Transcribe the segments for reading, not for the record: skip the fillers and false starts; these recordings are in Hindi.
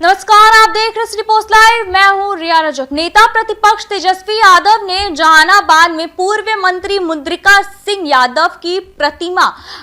नमस्कार, आप देख रहे सिटी पोस्ट लाइव। मैं हूं रिया रजक। नेता प्रतिपक्ष तेजस्वी यादव ने जहानाबाद में पूर्व मंत्री मुद्रिका सिंह यादव की प्रतिमा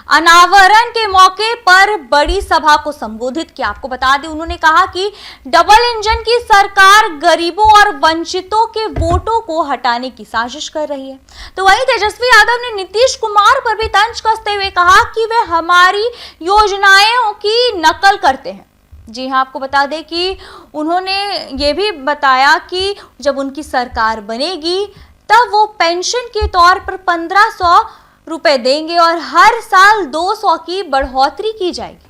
अनावरण के मौके पर बड़ी सभा को संबोधित किया। आपको बता दें, उन्होंने कहा कि डबल इंजन की सरकार गरीबों और वंचितों के वोटों को हटाने की साजिश कर रही है। तो वहीं तेजस्वी यादव ने नीतीश कुमार पर भी तंज कसते हुए कहा कि वे हमारी योजनाओं की नकल करते हैं। जी हां, आपको बता दें कि उन्होंने ये भी बताया कि जब उनकी सरकार बनेगी तब वो पेंशन के तौर पर 1500 रुपए देंगे और हर साल 200 की बढ़ोतरी की जाएगी।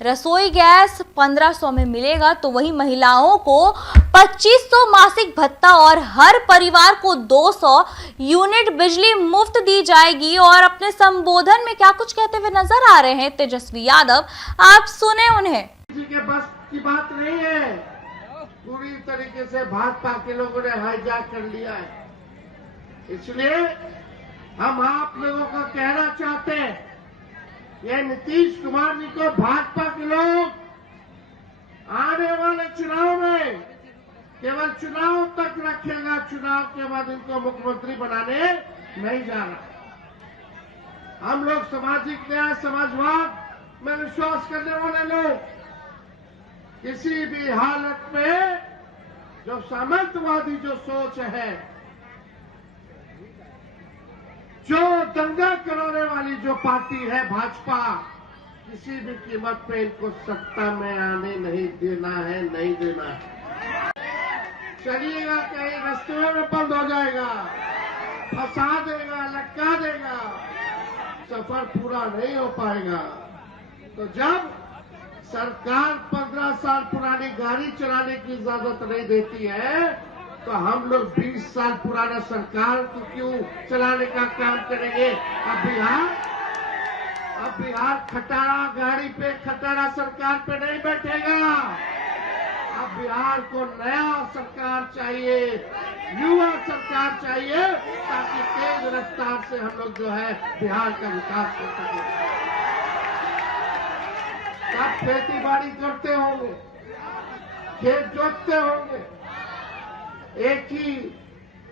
रसोई गैस 1500 में मिलेगा, तो वही महिलाओं को 2500 मासिक भत्ता और हर परिवार को 200 यूनिट बिजली मुफ्त दी जाएगी। और अपने संबोधन में क्या कुछ कहते हुए नजर आ रहे हैं तेजस्वी यादव, आप सुने उन्हें। किसी के बस की बात नहीं है। पूरी तरीके से भाजपा के लोगों ने हाईजैक कर लिया है। इसलिए हम आप लोगों को कहना चाहते हैं, ये नीतीश कुमार जी को भाजपा के लोग आने वाले चुनाव में केवल चुनाव तक रखेगा। चुनाव के बाद इनको मुख्यमंत्री बनाने नहीं जा रहा। हम लोग सामाजिक न्याय, समाजवाद में विश्वास करने वाले लोग किसी भी हालत में जो सामंतवादी जो सोच है, जो दंगा कराने वाली जो पार्टी है भाजपा, किसी भी कीमत पे इनको सत्ता में आने नहीं देना है, नहीं देना है। चलिएगा कहीं रास्ते में बंद हो जाएगा, फंसा देगा, लटका देगा, सफर पूरा नहीं हो पाएगा। तो जब सरकार 15 साल पुरानी गाड़ी चलाने की इजाजत नहीं देती है, तो हम लोग 20 साल पुराना सरकार को क्यों चलाने का काम करेंगे। अब बिहार खटारा गाड़ी पे, खटारा सरकार पे नहीं बैठेगा। अब बिहार को नया सरकार चाहिए, युवा सरकार चाहिए, ताकि तेज रफ्तार से हम लोग जो है बिहार का विकास कर सकें। आप खेती बाड़ी करते होंगे, खेत जोतते होंगे, एक ही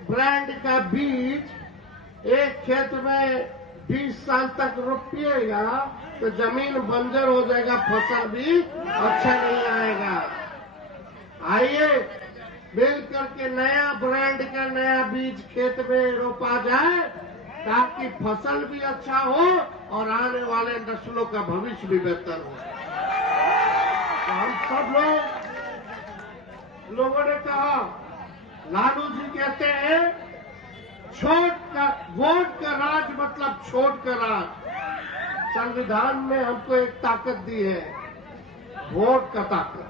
ब्रांड का बीज एक खेत में 20 साल तक रोपिएगा तो जमीन बंजर हो जाएगा, फसल भी अच्छा नहीं आएगा। आइए मिल करके नया ब्रांड का नया बीज खेत में रोपा जाए, ताकि फसल भी अच्छा हो और आने वाले नस्लों का भविष्य भी बेहतर हो। तो हम सब लोगों ने कहा, लालू जी कहते हैं वोट का राज मतलब छोट का राज। संविधान में हमको एक ताकत दी है, वोट का ताकत।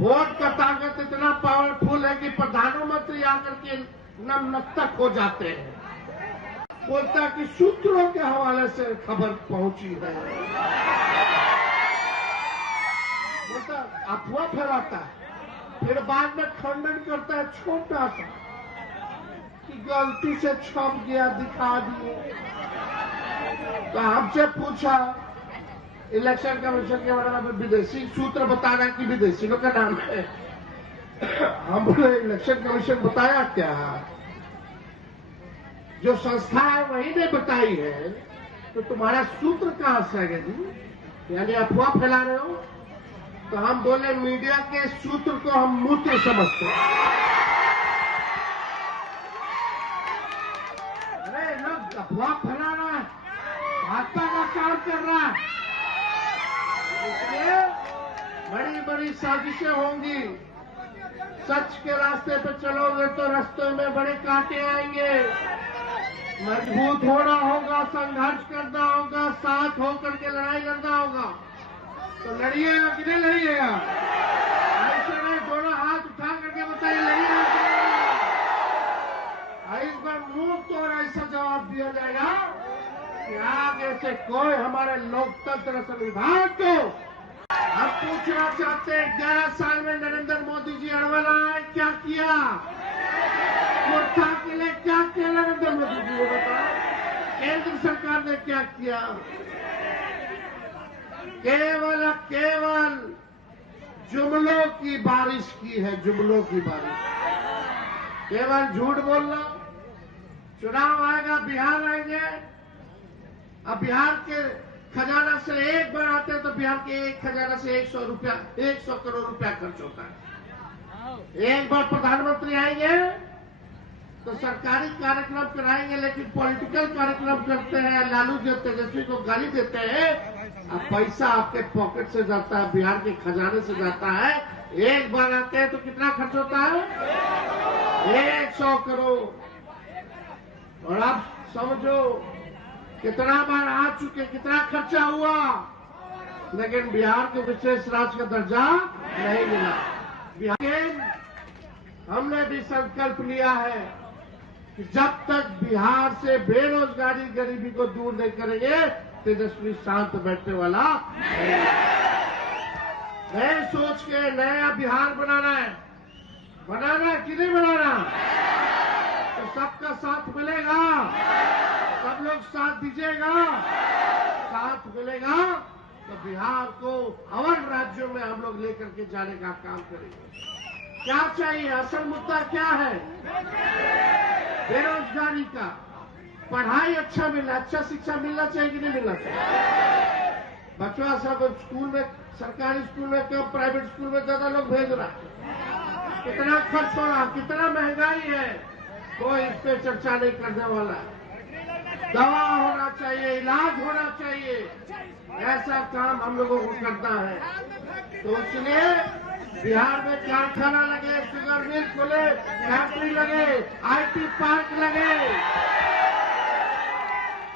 वोट का ताकत इतना पावरफुल है कि प्रधानमंत्री आकर के नतमस्तक हो जाते हैं। बोलता कि सूत्रों के हवाले से खबर पहुंची है, बोलता अफवाह फैलाता है, फिर बाद में खंडन करता है छोटा सा कि गलती से छप गया, दिखा दिए। तो हमसे पूछा इलेक्शन कमीशन के बारे में, विदेशी सूत्र बताना कि विदेशियों का नाम है। हम बोले इलेक्शन कमीशन बताया क्या, जो संस्था है वही ने बताई है, तो तुम्हारा सूत्र कहां से आएगा जी, यानी अफवाह फैला रहे हो। तो हम बोले मीडिया के सूत्र को हम मूत्र समझते हैं। अरे लोग अफवाह फैला रहा है, भाजपा का काम कर रहा है, इसलिए बड़ी बड़ी साजिशें होंगी। सच के रास्ते पे चलोगे तो रास्ते में बड़े कांटे आएंगे। मजबूत होना होगा, संघर्ष करना होगा, साथ होकर के लड़ाई लड़ना होगा। तो लड़िएगा कि नहीं लड़िएगा? ऐसे नहीं, दोनों हाथ उठा करके बताइए लड़िएगा कि नहीं लड़िएगा? इस बार मुंह तोड़ ऐसा जवाब दिया जाएगा कि आगे से कोई हमारे लोकतंत्र संविधान को हम पूछना चाहते हैं। 11 साल में नरेंद्र मोदी जी अड़वल आए, क्या किया? कोटा के लिए क्या किया नरेंद्र मोदी जी ने बताया? केंद्र सरकार ने क्या किया? केवल जुमलों की बारिश की है, जुमलों की बारिश। केवल झूठ बोलना। चुनाव आएगा, बिहार आएंगे, अब बिहार के खजाना से एक बार आते हैं तो बिहार के एक खजाना से 100 करोड़ रुपया खर्च होता है। एक बार प्रधानमंत्री आएंगे तो सरकारी कार्यक्रम कराएंगे, लेकिन पॉलिटिकल कार्यक्रम करते हैं। लालू जी तेजस्वी को गाली देते हैं, अब पैसा आपके पॉकेट से जाता है, बिहार के खजाने से जाता है। एक बार आते हैं तो कितना खर्च होता है? 100 करोड़। और आप समझो कितना बार आ चुके, कितना खर्चा हुआ, लेकिन बिहार को विशेष राज्य का दर्जा नहीं मिला। बिहार हमने भी संकल्प लिया है कि जब तक बिहार से बेरोजगारी गरीबी को दूर नहीं करेंगे, तेजस्वी शांत बैठने वाला नहीं। नए सोच के नया बिहार बनाना है कि नहीं बनाना? तो सबका साथ मिलेगा, सब लोग साथ दीजिएगा। साथ मिलेगा तो बिहार को और राज्यों में हम लोग लेकर के जाने का काम करेंगे। क्या चाहिए? असल मुद्दा क्या है? बेरोजगारी का। पढ़ाई अच्छा मिलना, अच्छा शिक्षा मिलना चाहिए कि नहीं मिलना चाहिए? बच्चों सब स्कूल में, सरकारी स्कूल में कम, प्राइवेट स्कूल में ज्यादा लोग भेज रहा है। कितना खर्च हो रहा, कितना महंगाई है, कोई इस पे चर्चा नहीं करने वाला। दवा होना चाहिए, इलाज होना चाहिए, ऐसा काम हम लोगों को करना है। तो इसलिए बिहार में कारखाना लगे, शुगर मिल खुले, फैक्ट्री लगे, IT पार्क लगे,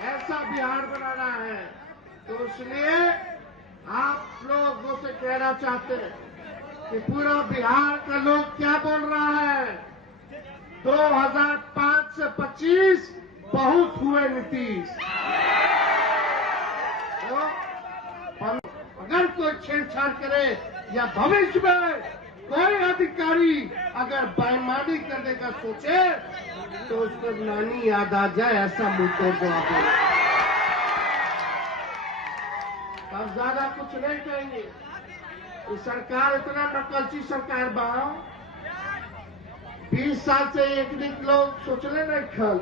ऐसा बिहार बनाना है। तो इसलिए आप लोगों से कहना चाहते हैं कि पूरा बिहार का लोग क्या बोल रहा है? 2005 से 25 बहुत हुए नीतीश। तो अगर कोई छेड़छाड़ करे या भविष्य में कोई अधिकारी अगर बेईमानी करने का सोचे तो उसको नानी याद आ जाए, ऐसा मुद्दों को आप अब ज्यादा कुछ नहीं कहेंगे। ये सरकार इतना नकलची सरकार बा, 20 साल से एक दिन लोग सोचले नहीं खल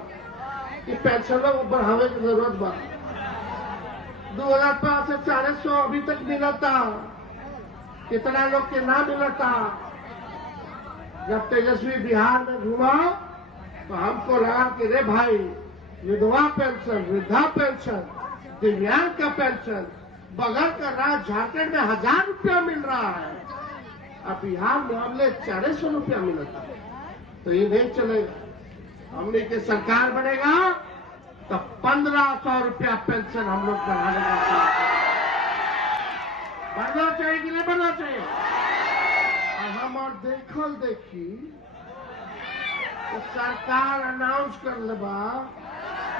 कि पेंशनों को बढ़ावे की जरूरत बा। 2005 से 400 अभी तक मिला था, कितना लोग के ना मिला था। जब तेजस्वी बिहार में घुमा तो हमको लगा कि रे भाई, विधवा पेंशन, वृद्धा पेंशन, दिव्यांग का पेंशन, बगल का राज्य झारखंड में 1000 रुपया मिल रहा है, अब बिहार में हमने 400 रुपया मिला था। तो ये नहीं चलेगा। हमने के सरकार बनेगा तो 1500 रुपया पेंशन हम लोग बढ़ाने का बढ़ना चाहिए कि नहीं बढ़ना चाहिए? और हम और देखल देखी तो सरकार अनाउंस कर लेबा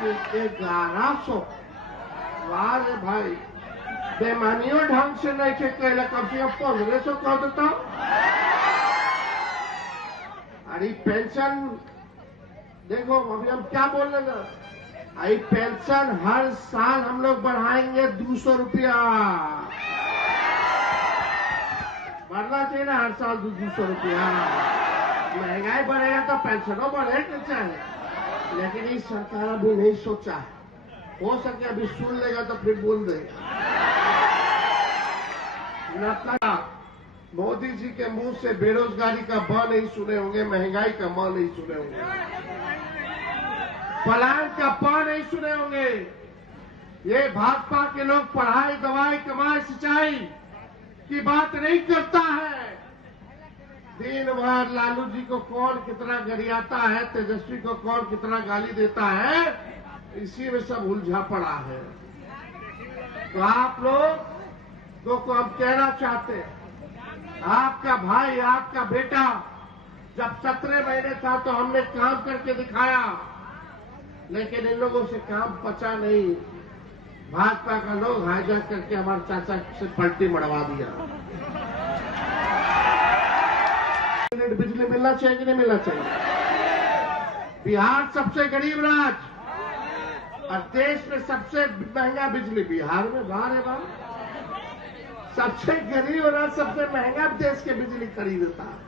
कि 1100। वाह रे भाई, बेमानियों ढंग से नहीं थे कहला, कम से कम 1500 कह देता। अरे पेंशन देखो, अभी हम क्या बोल रहे हैं, आई पेंशन हर साल हम लोग बढ़ाएंगे 200 रुपया। बढ़ना चाहिए ना हर साल 200 रुपया। महंगाई बढ़ेगा तो पेंशनों बढ़ेगा चाहे, लेकिन इस सरकार अभी नहीं सोचा है। हो सके अभी सुन लेगा तो फिर बोल देगा। मोदी जी के मुंह से बेरोजगारी का ब नहीं सुने होंगे, महंगाई का म नहीं सुने होंगे, पलायन का प नहीं सुने होंगे। ये भाजपा के लोग पढ़ाई, दवाई, कमाई, सिंचाई की बात नहीं करता है। दिन भर लालू जी को कौन कितना गरियाता है, तेजस्वी को कौन कितना गाली देता है, इसी में सब उलझा पड़ा है। तो आप लोग को हम कहना चाहते हैं, आपका भाई, आपका बेटा जब 17 महीने था तो हमने काम करके दिखाया, लेकिन इन लोगों से काम पचा नहीं। भाजपा का लोग हाईजैक करके हमारे चाचा से पलटी मरवा दिया। बिजली मिलना चाहिए कि नहीं मिलना चाहिए? बिहार सबसे गरीब राज्य और देश में सबसे महंगा बिजली बिहार में। बाहर है बाहर सबसे गरीब और सबसे महंगा देश के बिजली खरीदता है।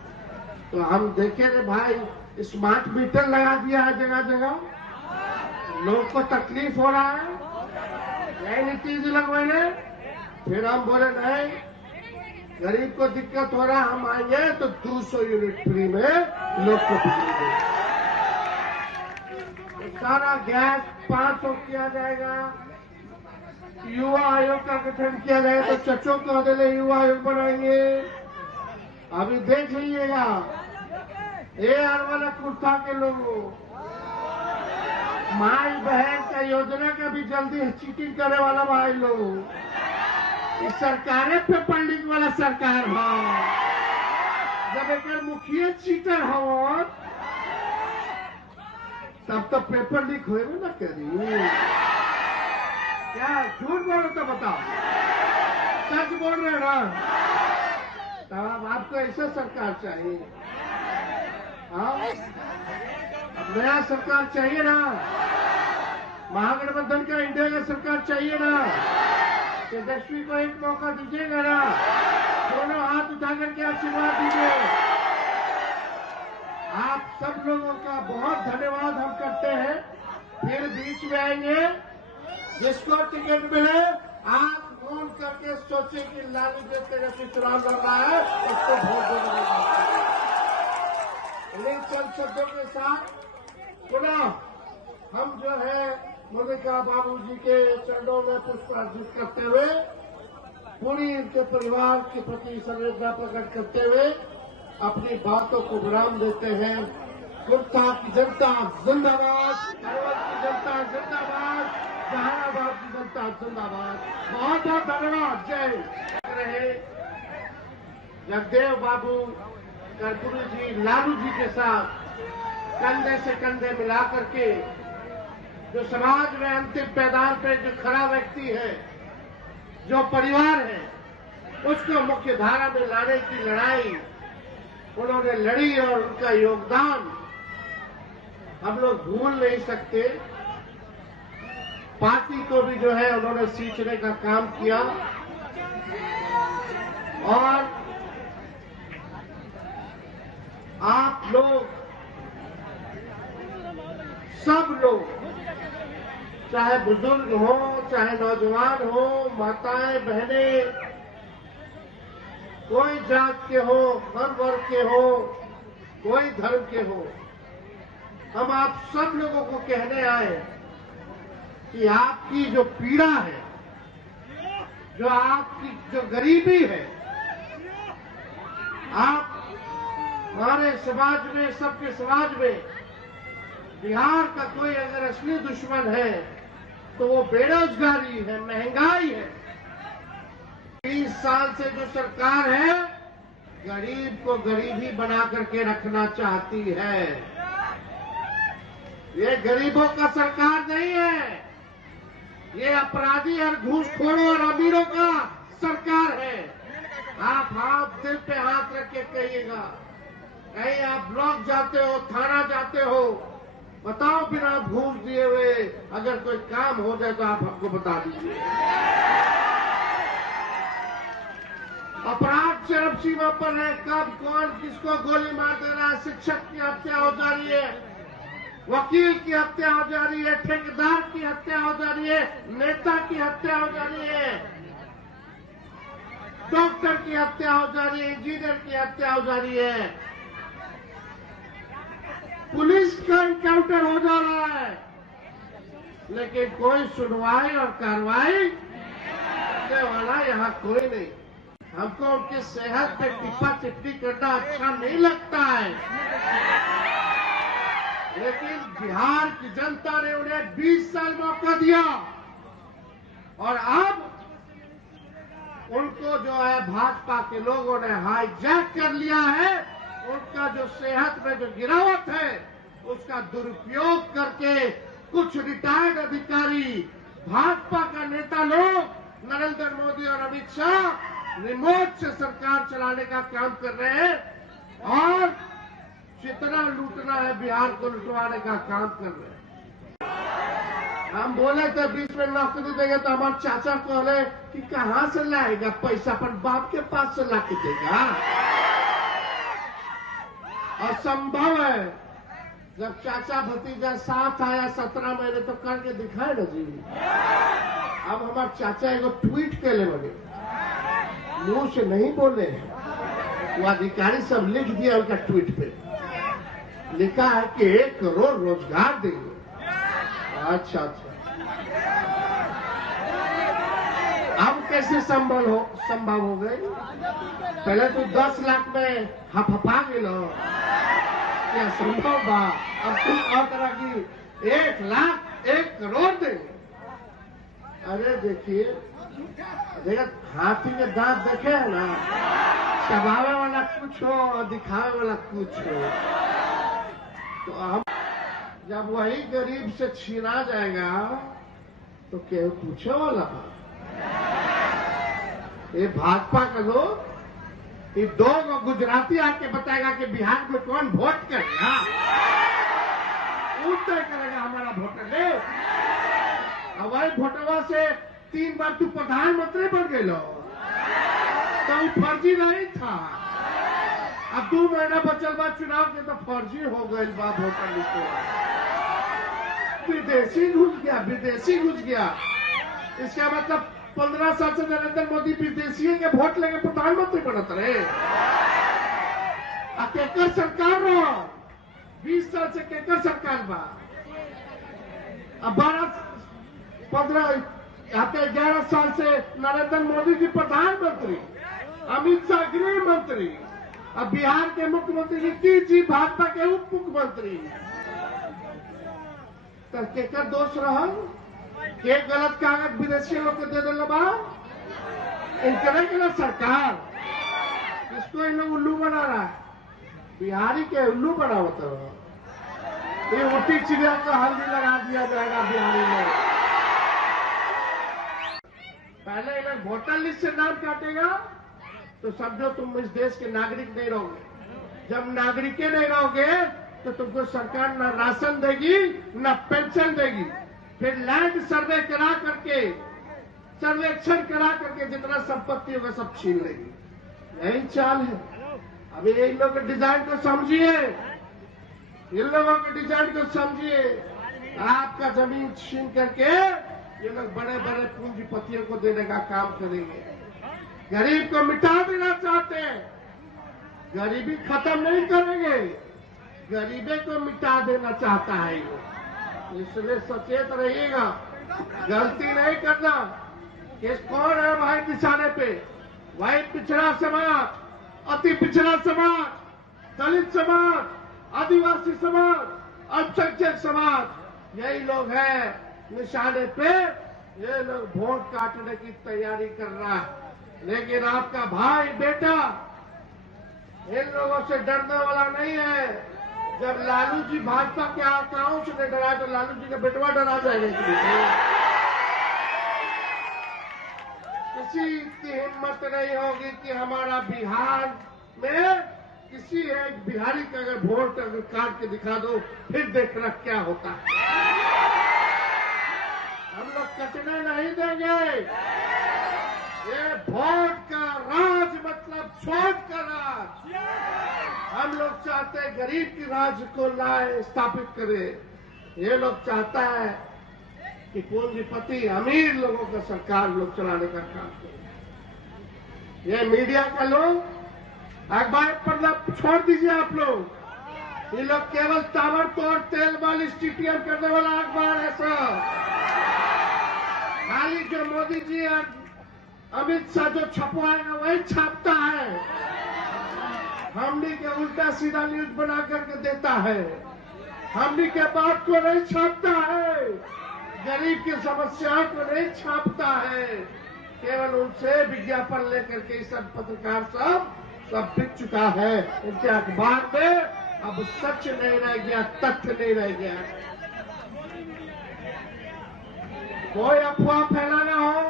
तो हम देखे रे भाई स्मार्ट मीटर लगा दिया है जगह जगह, लोग को तकलीफ हो रहा है, नई नीति लगवाने। फिर हम बोले नहीं, गरीब को दिक्कत हो रहा, हम आएंगे तो 200 यूनिट फ्री में लोग को बिजली देंगे। सारा गैस 500 किया जाएगा। युवा आयोग का गठन किया जाएगा तो चचों को अकेले युवा आयोग बनाएंगे। अभी देख लीजिएगा AR वाला कुर्ता के लोगों, माई बहन का योजना का भी जल्दी चीटिंग करने वाला भाई लोग। इस सरकारें पेपर लीक वाला सरकार हो, जब एक मुखिया चीटर हो तब तो पेपर लीक होए ना करी। क्या झूठ बोलो तो बताओ, सच बोल रहे ना? तब आपको ऐसा सरकार चाहिए। हाँ, नया सरकार चाहिए ना, महागठबंधन का इंडिया का सरकार चाहिए ना। तेजस्वी को एक मौका दीजिएगा ना, दोनों हाथ उठा करके आशीर्वाद दीजिए। आप सब लोगों का बहुत धन्यवाद हम करते हैं। फिर बीच में आएंगे, जिसको टिकट मिले आप फोन करके सोचे कि लालू जी तेजस्वी चुनाव लड़ रहा है, उसको वोट देना। इन चंद शब्दों के साथ पुनः हम जो है मोनिका बाबू जी के चरणों में पुष्प अर्पित करते हुए पूरी इनके परिवार के प्रति संवेदना प्रकट करते हुए अपनी बातों को विराम देते हैं। कुर्ता की जनता जिंदाबाद, अरवल की जनता जिंदाबाद, जहानाबाद की जनता जिंदाबाद। बहुत बहुत धन्यवाद। जय रहे जगदेव बाबू कर्पूरी जी लालू जी के साथ कंधे से कंधे मिला करके जो समाज में अंतिम पैदान पे जो खड़ा व्यक्ति है, जो परिवार है, उसको मुख्य धारा में लाने की लड़ाई उन्होंने लड़ी और उनका योगदान हम लोग भूल नहीं सकते। पार्टी को भी जो है उन्होंने सींचने का काम किया और आप लोग सब लोग, चाहे बुजुर्ग हो, चाहे नौजवान हो, माताएं बहनें, कोई जात के हो, हर वर्ग के हो, कोई धर्म के हो, हम आप सब लोगों को कहने आए कि आपकी जो पीड़ा है, जो आपकी जो गरीबी है, आप हमारे समाज में, सबके समाज में बिहार का कोई अगर असली दुश्मन है तो वो बेरोजगारी है, महंगाई है। 20 साल से जो सरकार है गरीब को गरीब ही बना करके रखना चाहती है। ये गरीबों का सरकार नहीं है, ये अपराधी और घूसखोरों और अमीरों का सरकार है। आप हाथ दिल पे हाथ रख के कहिएगा, कहीं आप ब्लॉक जाते हो, थाना जाते हो, बताओ बिना घूस दिए हुए अगर कोई काम हो जाए तो आप हमको बता दीजिए। अपराध चरम सीमा पर है, कब कौन किसको गोली मार दे रहा है, शिक्षक की हत्या हो जा रही है, वकील की हत्या हो जा रही है, ठेकेदार की हत्या हो जा रही है, नेता की हत्या हो जा रही है, डॉक्टर की हत्या हो जा रही है, इंजीनियर की हत्या हो जा रही है, पुलिस का एनकाउंटर हो जा रहा है, लेकिन कोई सुनवाई और कार्रवाई करने वाला यहाँ कोई नहीं। हमको उनकी सेहत पे टिप्पा टिप्पणी करना अच्छा नहीं लगता है, लेकिन बिहार की जनता ने उन्हें 20 साल मौका दिया और अब उनको जो है भाजपा के लोगों ने हाईजैक कर लिया है। उनका जो सेहत में जो गिरावट है उसका दुरुपयोग करके कुछ रिटायर्ड अधिकारी, भाजपा का नेता लोग नरेंद्र मोदी और अमित शाह रिमोट से सरकार चलाने का काम कर रहे हैं और जितना लूटना है बिहार को लुटवाने का काम कर रहे हैं। हम बोले थे 20 में नौकरी देंगे तो हमारे चाचा कहले कि कहाँ से लाएगा पैसा, पर बाप के पास से ला के देगा। असंभव है। जब चाचा भतीजा साथ आया 17 महीने तो करके दिखाए ना जी। अब हमारे चाचा एगो ट्वीट के ले बने, मुंह से नहीं बोले, वो अधिकारी सब लिख दिया उनका ट्वीट पे, लिखा है कि 1 करोड़ रोजगार देंगे। अच्छा अच्छा, अब कैसे संभव हो गए? पहले तो 10 लाख में हफा गिलो, क्या संभव बा? अब तुम और तरह की 1 लाख 1 करोड़ देंगे। अरे देखिए, हाथी के दांत देखे है ना, चबावे वाला कुछ हो और दिखावे वाला कुछ हो। तो हम जब वही गरीब से छीना जाएगा तो क्या पूछे वाला? ये भाजपा का लोग, ये 2 गुजराती आके बताएगा कि बिहार में कौन वोट करेगा, वो तय करेगा हमारा वोटर ले। अब वही वोटवा से 3 बार तू प्रधानमंत्री बन गए, तो वो फर्जी नहीं था। अब 2 महीना बचल बा चुनाव के तो फर्जी हो गए बा वोटर लिस्ट। विदेशी घुस गया। इसका मतलब 15 साल से नरेंद्र मोदी विदेशी के वोट लेके प्रधानमंत्री बनत रहे। केकर सरकार रहो, 20 साल से केकर सरकार बा। अब 11 साल से नरेंद्र मोदी जी प्रधानमंत्री, अमित शाह गृह मंत्री, अब बिहार के मुख्यमंत्री नीतीश जी भाजपा के उप मुख्यमंत्री। तो केकर दोष रहा? के गलत कागज विदेशी लोग के दे दिल बा? इनकरे सरकार इसको इन लोग उल्लू बना रहा है, बिहारी के उल्लू बनावत है। ये उल्टी चिड़िया को हल्दी लगा दिया जाएगा बिहारी में। पहले इन्हें वोटर लिस्ट से नाम काटेगा तो समझो तुम इस देश के नागरिक नहीं रहोगे। जब नागरिक नहीं रहोगे तो तुमको सरकार न राशन देगी न पेंशन देगी। फिर लैंड सर्वे करा करके, सर्वेक्षण करा करके जितना संपत्ति होगा सब छीन लेगी। यही चाल है। अभी इन लोगों के डिजाइन को समझिए, इन लोगों के डिजाइन को समझिए। आपका जमीन छीन करके ये लोग बड़े बड़े पूंजीपतियों को देने का काम करेंगे। गरीब को मिटा देना चाहते हैं, गरीबी खत्म नहीं करेंगे, गरीबी को मिटा देना चाहता है ये। इसलिए सचेत रहिएगा, गलती नहीं करना। कि कौन है भाई निशाने पे? भाई पिछड़ा समाज, अति पिछड़ा समाज, दलित समाज, आदिवासी समाज, अल्पसंख्यक समाज, यही लोग हैं निशाने पे। ये लोग वोट काटने की तैयारी कर रहा है। लेकिन आपका भाई बेटा इन लोगों से डरने वाला नहीं है। जब लालू जी भाजपा के आकाओं से नहीं डरा तो लालू जी का बेटवा डरा जाएगा। किसी की हिम्मत नहीं होगी कि हमारा बिहार में किसी एक बिहारी का अगर वोट अगर काट के दिखा दो, फिर देखना क्या होता है। हम लोग कटने नहीं देंगे। ये वोट का राज मतलब छोट का राज। हम लोग चाहते हैं गरीब की राज को लाए, स्थापित करें। ये लोग चाहता है कि पूंजीपति अमीर लोगों का सरकार लोग चलाने का काम करें। ये मीडिया का लोग अखबार पढ़ना छोड़ दीजिए। आप लोग ये लोग केवल ताबड़तोड़ तेल वाली स्टीटीएम करने वाला अखबार है सर। खाली जो मोदी जी और अमित शाह जो छपवाएगा वही छापता है। हमनी के उल्टा सीधा न्यूज बना करके देता है। हमनी के बात को नहीं छापता है, गरीब की समस्याओं को नहीं छापता है। केवल उनसे विज्ञापन लेकर के सब पत्रकार सब बिक चुका है। उनके अखबार में अब सच नहीं रह गया, तथ्य नहीं रह गया। कोई अफवाह फैलाना हो,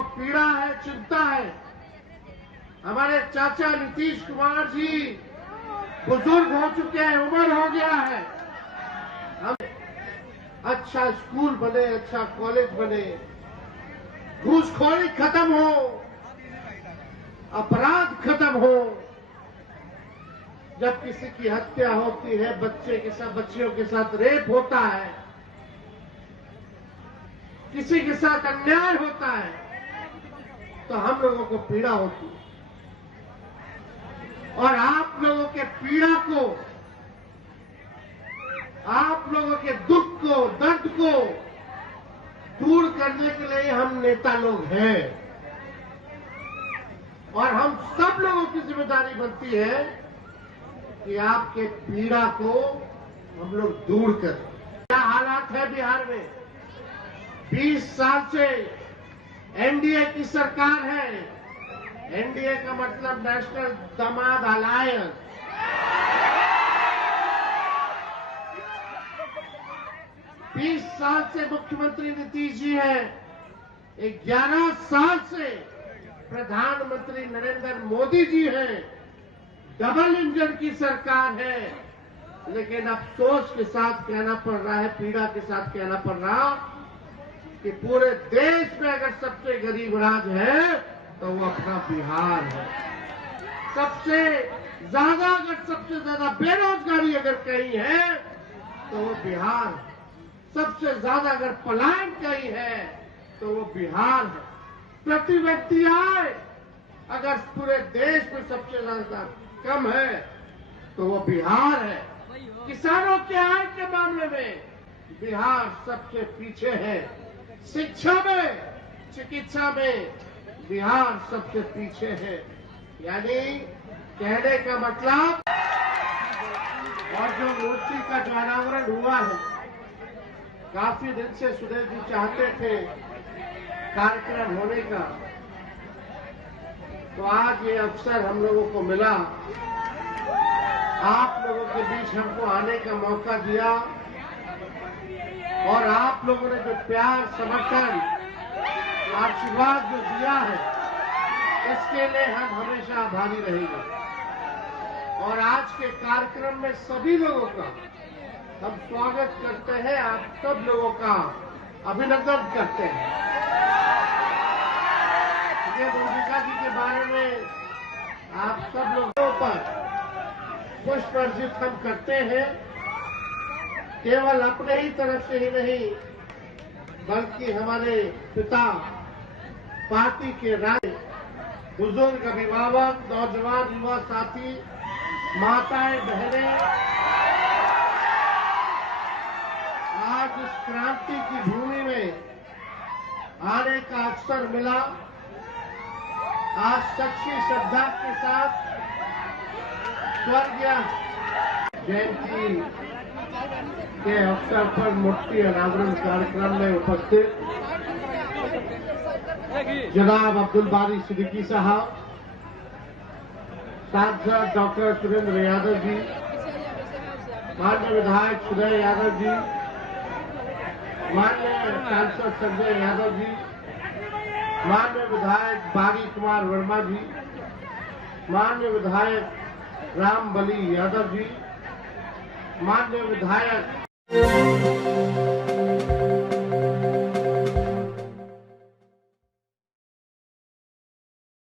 पीड़ा है, चिंता है। हमारे चाचा नीतीश कुमार जी बुजुर्ग हो चुके हैं, उम्र हो गया है। अच्छा स्कूल बने, अच्छा कॉलेज बने, घूसखोरी खत्म हो, अपराध खत्म हो। जब किसी की हत्या होती है, बच्चियों के साथ रेप होता है, किसी के साथ अन्याय होता है, तो हम लोगों को पीड़ा होती है। और आप लोगों के पीड़ा को, आप लोगों के दुख को, दर्द को दूर करने के लिए हम नेता लोग हैं। और हम सब लोगों की जिम्मेदारी बनती है कि आपके पीड़ा को हम लोग दूर करें। क्या हालात है बिहार में? 20 साल से एनडीए की सरकार है। एनडीए का मतलब नेशनल दामाद अलायंस। 20 साल से मुख्यमंत्री नीतीश जी है। 11 साल से प्रधानमंत्री नरेंद्र मोदी जी हैं। डबल इंजन की सरकार है। लेकिन अफसोस के साथ कहना पड़ रहा है, पीड़ा के साथ कहना पड़ रहा कि पूरे देश में अगर सबसे गरीब राज्य है तो वो अपना बिहार है। सबसे ज्यादा बेरोजगारी अगर कहीं है तो वो बिहार है। सबसे ज्यादा अगर पलायन कहीं है तो वो बिहार है। प्रति व्यक्ति आय अगर पूरे देश में सबसे ज्यादा कम है तो वो बिहार है। किसानों के आय के मामले में बिहार सबसे पीछे है। शिक्षा में, चिकित्सा में बिहार सबसे पीछे है। यानी कहने का मतलब, और जो मूर्ति का जो अनावरण हुआ है, काफी दिन से सुरेश जी चाहते थे कार्यक्रम होने का, तो आज ये अवसर हम लोगों को मिला। आप लोगों के बीच हमको आने का मौका दिया और आप लोगों ने जो प्यार, समर्थन, आशीर्वाद जो दिया है, इसके लिए हम हमेशा आभारी रहेंगे। और आज के कार्यक्रम में सभी लोगों का हम स्वागत करते हैं। आप सब लोगों का अभिनंदन करते हैं। मुद्रिका जी के बारे में आप सब लोगों पर पुष्प अर्पित हम करते हैं। केवल अपने ही तरफ से ही नहीं, बल्कि हमारे पिता, पार्टी के राय, बुजुर्ग, अभिभावक, नौजवान, युवा साथी, माताएं, बहनें, आज इस क्रांति की भूमि में आने का अवसर मिला। आज सच्ची श्रद्धा के साथ स्वर्गीय जयंती के अवसर पर मूर्ति अनावरण कार्यक्रम में उपस्थित जनाब अब्दुल बारी सिद्दीकी साहब, सांसद डॉक्टर सुरेंद्र यादव जी, माननीय विधायक सुदय यादव जी, माननीय सांसद संजय यादव जी, माननीय विधायक बारी कुमार वर्मा जी, माननीय विधायक राम बली यादव जी, माननीय विधायक